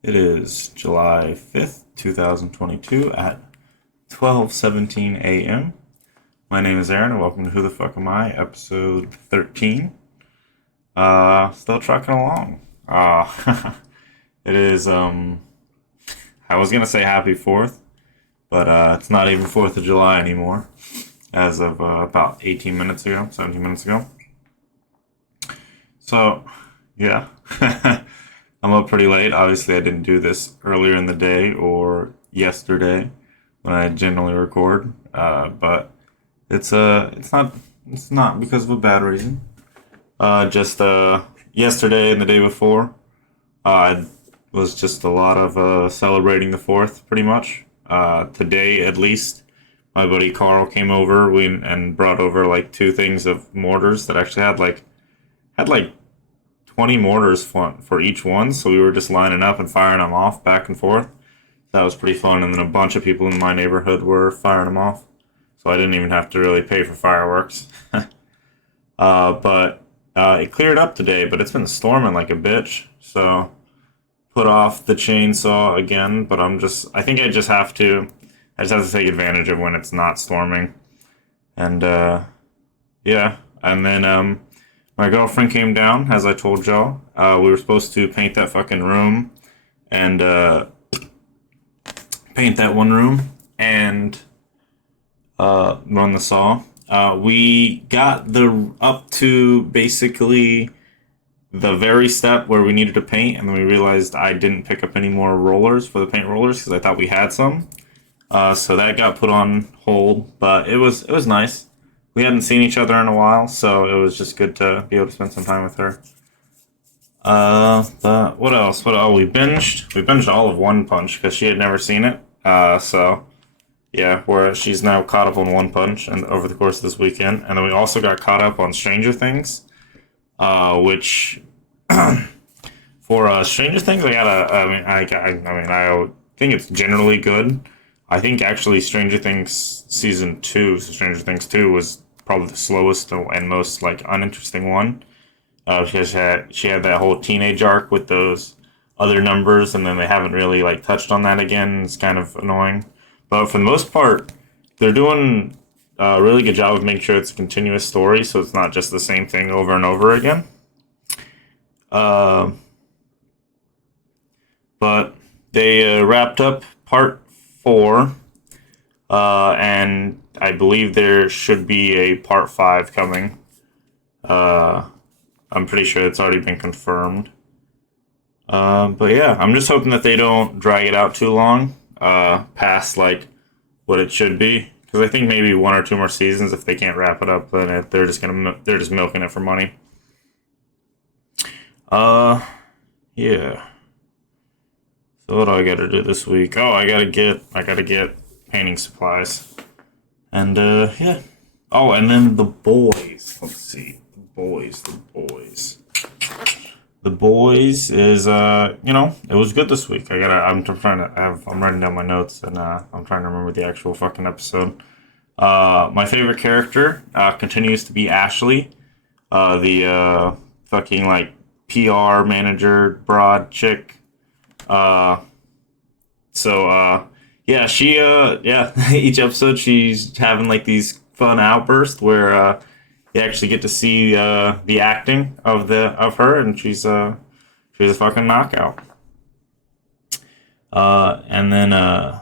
It is July 5th, 2022 at 12:17 a.m. My name is Aaron and welcome to Who the Fuck Am I, episode 13. Still trucking along. It is, I was gonna say happy 4th, but it's not even 4th of July anymore as of about 18 minutes ago, 17 minutes ago. So, yeah. I'm up pretty late. Obviously, I didn't do this earlier in the day or yesterday when I generally record. But it's not because of a bad reason. Just yesterday and the day before, uh, was just a lot of celebrating the fourth, pretty much. Today, at least, my buddy Carl came over and brought over like two things of mortars that actually had like 20 mortars for each one, so we were just lining up and firing them off back and forth. That was pretty fun, and then a bunch of people in my neighborhood were firing them off, so I didn't even have to really pay for fireworks. But it cleared up today, but it's been storming like a bitch, so put off the chainsaw again, but I think I just have to take advantage of when it's not storming, and yeah, and then my girlfriend came down, as I told y'all. We were supposed to paint that fucking room and paint that one room and run the saw. We got the up to basically the very step where we needed to paint, and then we realized I didn't pick up any more rollers for the paint rollers because I thought we had some. So that got put on hold, but it was nice. We hadn't seen each other in a while, so it was just good to be able to spend some time with her. But what else? We binged. We binged all of One Punch because she had never seen it. So yeah, where she's now caught up on One Punch and over the course of this weekend, and then we also got caught up on Stranger Things, which for Stranger Things, I think it's generally good. I think actually Stranger Things season two, so Stranger Things 2 was probably the slowest and most like uninteresting one. Because she had that whole teenage arc with those other numbers, and then they haven't really like touched on that again. It's kind of annoying, but for the most part, they're doing a really good job of making sure it's a continuous story, so it's not just the same thing over and over again. Uh, but they wrapped up part 4, and I believe there should be a part 5 coming. Uh, I'm pretty sure it's already been confirmed. But yeah, I'm just hoping that they don't drag it out too long, past like what it should be. Because I think maybe one or two more seasons, if they can't wrap it up, then they're just milking it for money. Uh, yeah. So what do I gotta do this week? Oh, I gotta get painting supplies. And yeah. Oh, and then the boys. Let's see. The boys. The boys is it was good this week. I'm writing down my notes, and I'm trying to remember the actual fucking episode. My favorite character continues to be Ashley, the fucking like PR manager broad chick. Uh yeah, each episode she's having like these fun outbursts where you actually get to see the acting of her, and she's a fucking knockout. And then I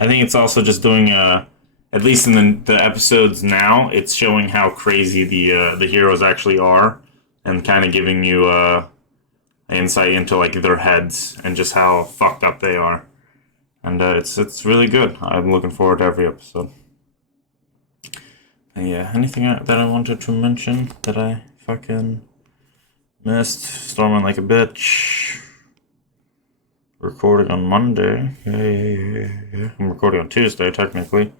think it's also just doing at least in the episodes now, it's showing how crazy the heroes actually are, and kind of giving you insight into like their heads and just how fucked up they are. And it's really good. I'm looking forward to every episode. And yeah, anything that I wanted to mention that I fucking missed? Storming like a bitch. Recording on Monday. Yeah. I'm recording on Tuesday, technically.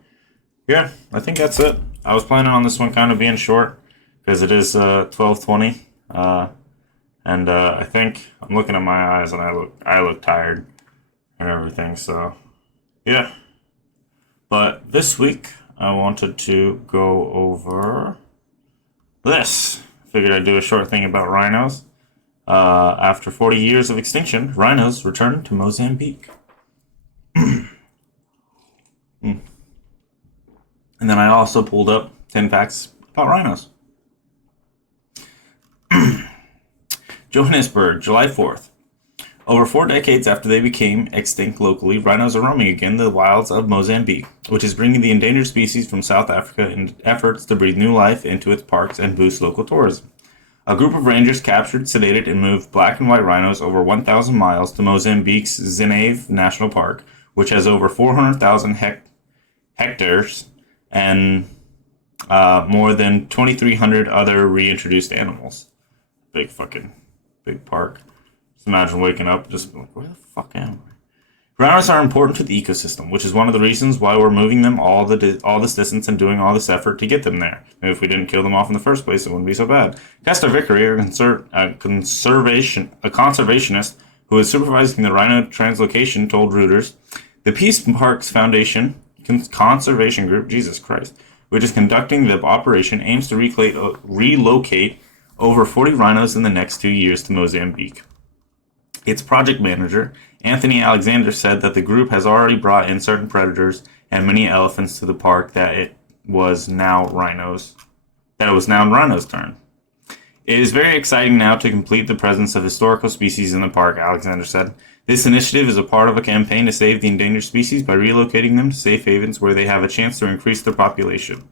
Yeah, I think that's it. I was planning on this one kind of being short because it is 12:20. And I think I'm looking at my eyes and I look tired and everything. So yeah. But this week I wanted to go over this. Figured I'd do a short thing about rhinos. After 40 years of extinction, rhinos returned to Mozambique. And then I also pulled up 10 facts about rhinos. Johannesburg, July 4th. Over 4 decades after they became extinct locally, rhinos are roaming again the wilds of Mozambique, which is bringing the endangered species from South Africa in efforts to breathe new life into its parks and boost local tourism. A group of rangers captured, sedated, and moved black and white rhinos over 1,000 miles to Mozambique's Zenave National Park, which has over 400,000 hectares and more than 2,300 other reintroduced animals. Big park. Just imagine waking up just like, where the fuck am I? Rhinos are important to the ecosystem, which is one of the reasons why we're moving them all this distance and doing all this effort to get them there. Maybe if we didn't kill them off in the first place, it wouldn't be so bad. Kester Vickery, a conservationist who is supervising the rhino translocation, told Reuters, the Peace Parks Foundation Conservation Group, Jesus Christ, which is conducting the operation, aims to relocate over 40 rhinos in the next 2 years to Mozambique. Its project manager, Anthony Alexander, said that the group has already brought in certain predators and many elephants to the park that it was now rhinos' turn. It is very exciting now to complete the presence of historical species in the park, Alexander said. This initiative is a part of a campaign to save the endangered species by relocating them to safe havens where they have a chance to increase their population.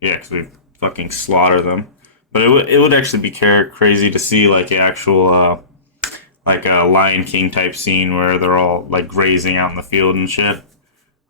Yeah, because we fucking slaughter them. But it would actually be crazy to see like an actual like a Lion King type scene where they're all like grazing out in the field and shit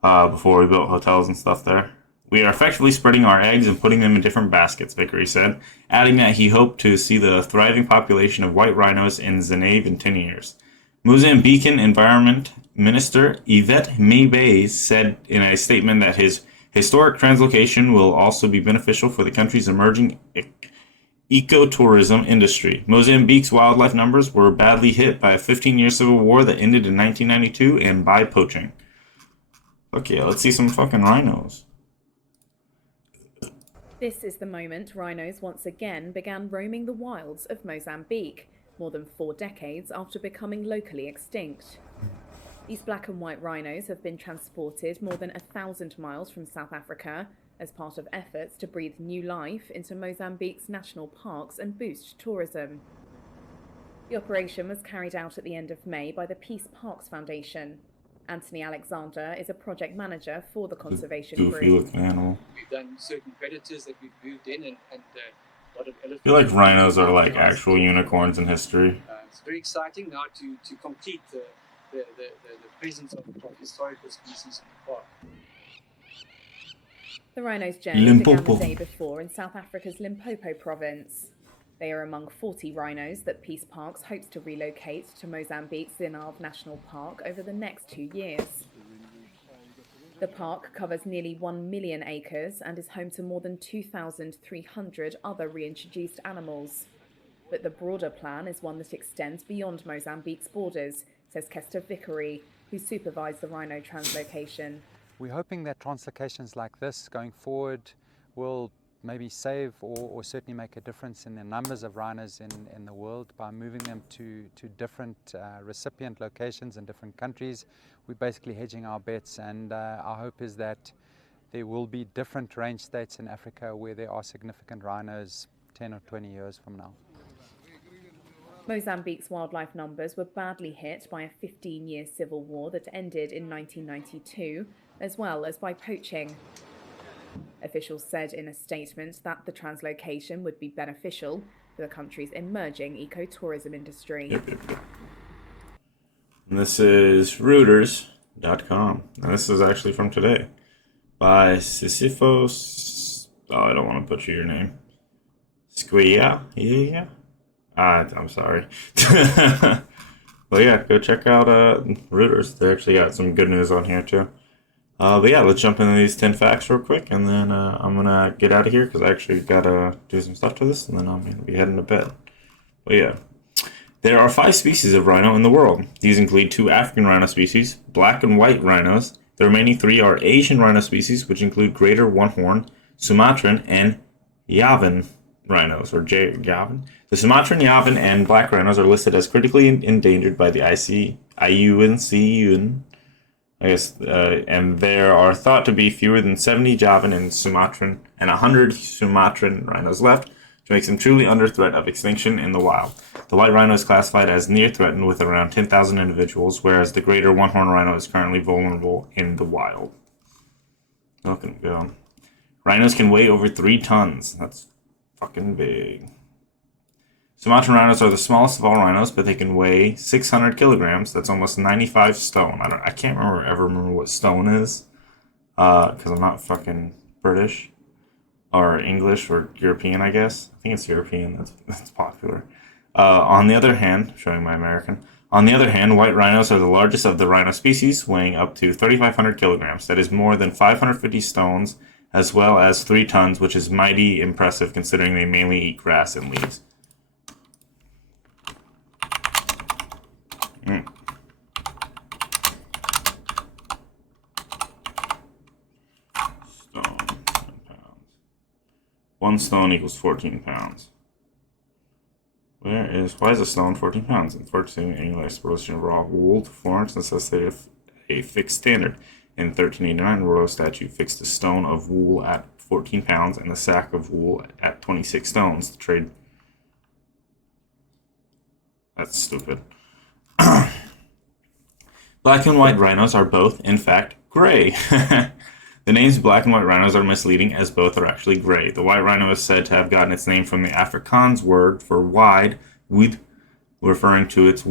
before we built hotels and stuff there. We are effectively spreading our eggs and putting them in different baskets, Vickery said, adding that he hoped to see the thriving population of white rhinos in Zenave in 10 years. Mozambican Environment Minister Yvette Maybe said in a statement that his historic translocation will also be beneficial for the country's emerging ecotourism industry. Mozambique's wildlife numbers were badly hit by a 15-year civil war that ended in 1992 and by poaching. Okay, let's see some fucking rhinos. This is the moment rhinos once again began roaming the wilds of Mozambique, more than 4 decades after becoming locally extinct. These black and white rhinos have been transported more than 1,000 miles from South Africa as part of efforts to breathe new life into Mozambique's national parks and boost tourism. The operation was carried out at the end of May by the Peace Parks Foundation. Anthony Alexander is a project manager for the conservation group. Looking animal. We've done certain predators that we've moved in and a lot of elephants. I feel like rhinos are like actual unicorns in history. It's very exciting now to complete the presence of historical species in the park. The rhinos' journey began the day before in South Africa's Limpopo province. They are among 40 rhinos that Peace Parks hopes to relocate to Mozambique's Zenave National Park over the next 2 years. The park covers nearly 1 million acres and is home to more than 2,300 other reintroduced animals. But the broader plan is one that extends beyond Mozambique's borders, says Kester Vickery, who supervised the rhino translocation. We're hoping that translocations like this going forward will maybe save or certainly make a difference in the numbers of rhinos in the world by moving them to different recipient locations in different countries. We're basically hedging our bets, and our hope is that there will be different range states in Africa where there are significant rhinos 10 or 20 years from now. Mozambique's wildlife numbers were badly hit by a 15-year civil war that ended in 1992, as well as by poaching. Officials said in a statement that the translocation would be beneficial for the country's emerging ecotourism industry. Yep. And this is Reuters.com. And this is actually from today by Sisyphos. Oh, I don't want to butcher your name. Squia? Yeah. I'm sorry. Well, yeah, go check out Reuters. They actually got some good news on here, too. But yeah, let's jump into these 10 facts real quick, and then I'm going to get out of here because I actually got to do some stuff to this, and then I'm going to be heading to bed. But yeah, there are 5 species of rhino in the world. These include 2 African rhino species, black and white rhinos. The remaining 3 are Asian rhino species, which include greater one-horn, Sumatran, and Yavan. rhinos, or Javan. The Sumatran Javan and black rhinos are listed as critically endangered by the IUCN, I guess, and there are thought to be fewer than 70 Javan and Sumatran and 100 Sumatran rhinos left, which makes them truly under threat of extinction in the wild. The white rhino is classified as near threatened with around 10,000 individuals, whereas the greater one-horned rhino is currently vulnerable in the wild. Looking good. Rhinos can weigh over 3 tons. That's fucking big. Sumatran rhinos are the smallest of all rhinos, but they can weigh 600 kilograms. That's almost 95 stone. I can't ever remember what stone is, because I'm not fucking British or English or European. I guess I think it's European. That's popular. On the other hand, showing my American. On the other hand, white rhinos are the largest of the rhino species, weighing up to 3,500 kilograms. That is more than 550 stones, as well as 3 tons, which is mighty impressive considering they mainly eat grass and leaves. Stone, 10 pounds. 1 stone equals 14 pounds. Why is a stone 14 pounds? Enforcing annual exploration of raw wool to Florence necessitated a fixed standard. In 1389, the royal statute fixed a stone of wool at 14 pounds and a sack of wool at 26 stones. The trade. That's stupid. Black and white rhinos are both, in fact, gray. The names black and white rhinos are misleading, as both are actually gray. The white rhino is said to have gotten its name from the Afrikaans word for wide, wid, referring to its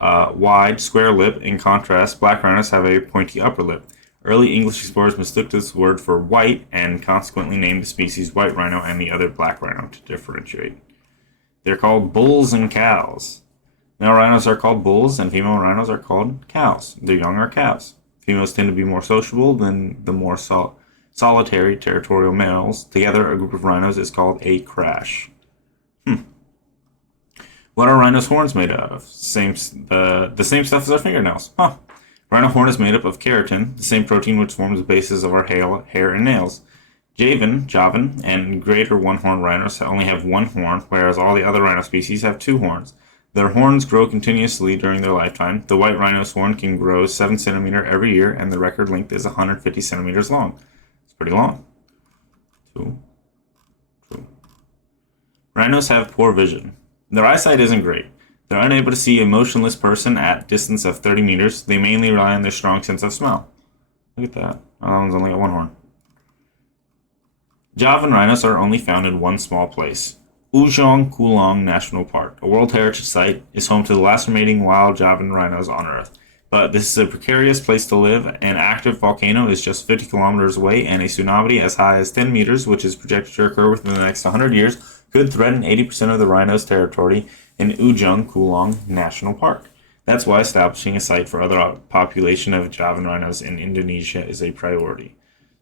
wide, square lip. In contrast, black rhinos have a pointy upper lip. Early English explorers mistook this word for white and consequently named the species white rhino and the other black rhino to differentiate. They're called bulls and cows. Male rhinos are called bulls and female rhinos are called cows. Their young are calves. Females tend to be more sociable than the more solitary territorial males. Together, a group of rhinos is called a crash. What are rhinos' horns made out of? The same stuff as our fingernails. Rhino horn is made up of keratin, the same protein which forms the basis of our hair and nails. Javan, and greater one-horned rhinos only have 1 horn, whereas all the other rhino species have 2 horns. Their horns grow continuously during their lifetime. The white rhino's horn can grow 7 centimeters every year, and the record length is 150 centimeters long. It's pretty long. 2. Rhinos have poor vision. Their eyesight isn't great. They're unable to see a motionless person at distance of 30 meters. They mainly rely on their strong sense of smell. Look at that. Oh, that one's only got 1 horn. Javan rhinos are only found in one small place. Ujong Kulong National Park, a World Heritage Site, is home to the last remaining wild Javan rhinos on Earth. But this is a precarious place to live. An active volcano is just 50 kilometers away, and a tsunami as high as 10 meters, which is projected to occur within the next 100 years, could threaten 80% of the rhinos' territory in Ujong Kulong National Park. That's why establishing a site for other population of Javan rhinos in Indonesia is a priority.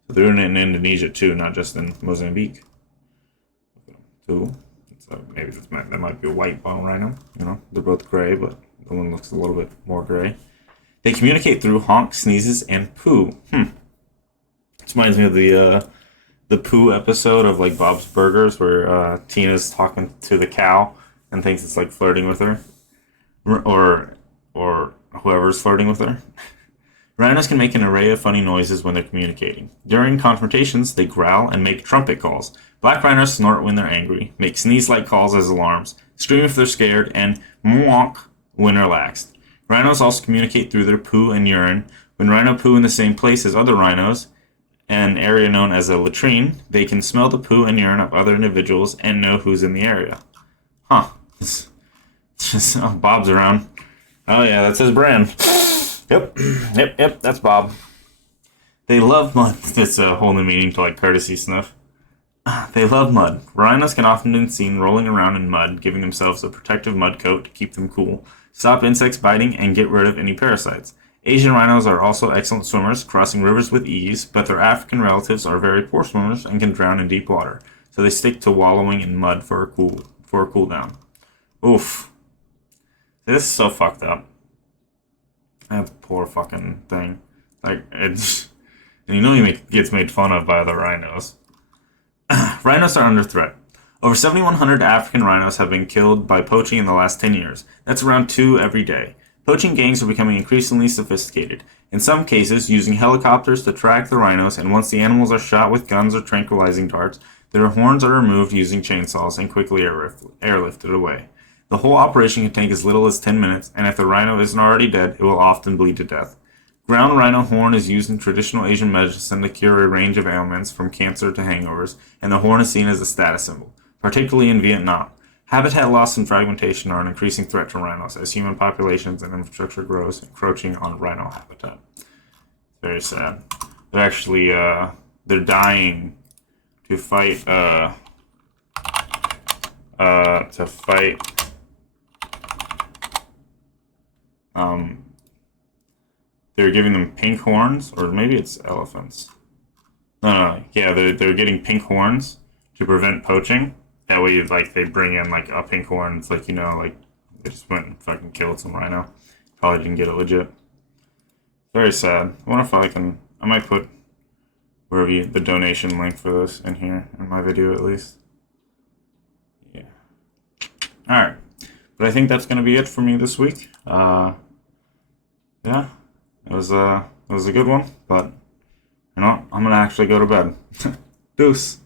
So they're in Indonesia too, not just in Mozambique. 2. So maybe that might be a white bone rhino. You know, they're both gray, but the one looks a little bit more gray. They communicate through honks, sneezes, and poo. This reminds me of the poo episode of like Bob's Burgers, where Tina's talking to the cow and thinks it's like flirting with her, or whoever's flirting with her. Rhinos can make an array of funny noises when they're communicating. During confrontations, they growl and make trumpet calls. Black rhinos snort when they're angry, make sneeze-like calls as alarms, scream if they're scared, and mwonk when relaxed. Rhinos also communicate through their poo and urine. When rhino poo in the same place as other rhinos, an area known as a latrine, they can smell the poo and urine of other individuals and know who's in the area. It's just, Bob's around. Oh yeah, that's his brand. Yep, that's Bob. They love mud. It's a whole new meaning to like courtesy sniff. They love mud. Rhinos can often be seen rolling around in mud, giving themselves a protective mud coat to keep them cool, stop insects biting, and get rid of any parasites. Asian rhinos are also excellent swimmers, crossing rivers with ease, but their African relatives are very poor swimmers and can drown in deep water, so they stick to wallowing in mud for a cool down. Oof. This is so fucked up. That poor fucking thing. Like, it's... And you know he gets made fun of by other rhinos. Rhinos are under threat. Over 7,100 African rhinos have been killed by poaching in the last 10 years. That's around 2 every day. Poaching gangs are becoming increasingly sophisticated, in some cases using helicopters to track the rhinos, and once the animals are shot with guns or tranquilizing darts, their horns are removed using chainsaws and quickly airlifted away. The whole operation can take as little as 10 minutes, and if the rhino isn't already dead, it will often bleed to death. Ground rhino horn is used in traditional Asian medicine to cure a range of ailments, from cancer to hangovers, and the horn is seen as a status symbol, particularly in Vietnam. Habitat loss and fragmentation are an increasing threat to rhinos as human populations and infrastructure grows, encroaching on rhino habitat. Very sad. They're actually, they're dying to fight, they're giving them pink horns, or maybe it's elephants. No, yeah, they're getting pink horns to prevent poaching. That way, like, they bring in, like, a pink horn. It's like, you know, like, they just went and fucking killed some rhino. Probably didn't get it legit. Very sad. I wonder if I might put the donation link for this in here, in my video at least. Yeah. Alright. But I think that's going to be it for me this week. Yeah. It was a good one, but, you know, I'm going to actually go to bed. Deuce.